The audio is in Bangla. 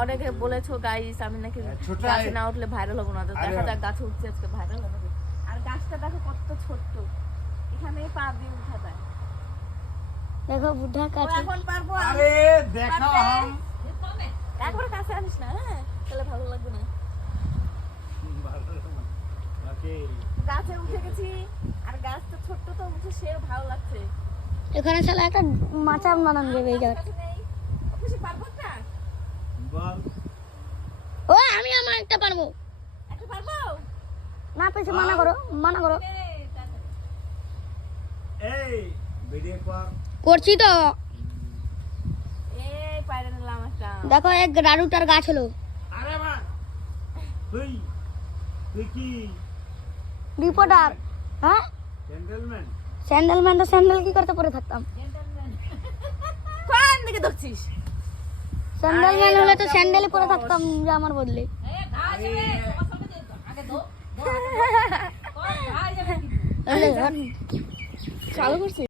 অনেকে বলেছো গাইস আমি নাকি গাছে না উঠলে ভাইরাল হবো না, তো দেখা যাক গাছে উঠছে আজকে ভাইরাল হবে। আর গাছটা দেখো কত ছোট্ট, এখানেই পা দিয়ে উঠা যায়। দেখো বুদ্ধা কাছে এখন পারবো। আরে দেখো একবার কাছে আসিস না, হ্যাঁ তাহলে ভালো লাগবে না। গাছে উঠে গেছি, আর গাছটা ছোট্ট তো উঠে সে ভালো লাগছে। এখানে শালা একটা মাচা বানানো যাবে এই জায়গা। খুশি পারবো না? বল ও আমি আমার একটা পারবো একটা পারবো না, পেছে মানা করো মানা করো। এই ভিডিও কর করছি তো। এই পাইরে নিলাম একটা। দেখো এক রারুটার গাছ হলো। আরে মা তুই তুই কি রিপোর্টার। হ্যাঁ জেন্টলম্যান? স্যান্ডেলম্যান তো স্যান্ডেল কি করতে পরে থাকতাম। কোন দিকে ধরছিস? স্যান্ডেলম্যান হলে তো স্যান্ডেলই পরে থাকতাম আমার বদলে। চালু করছিস?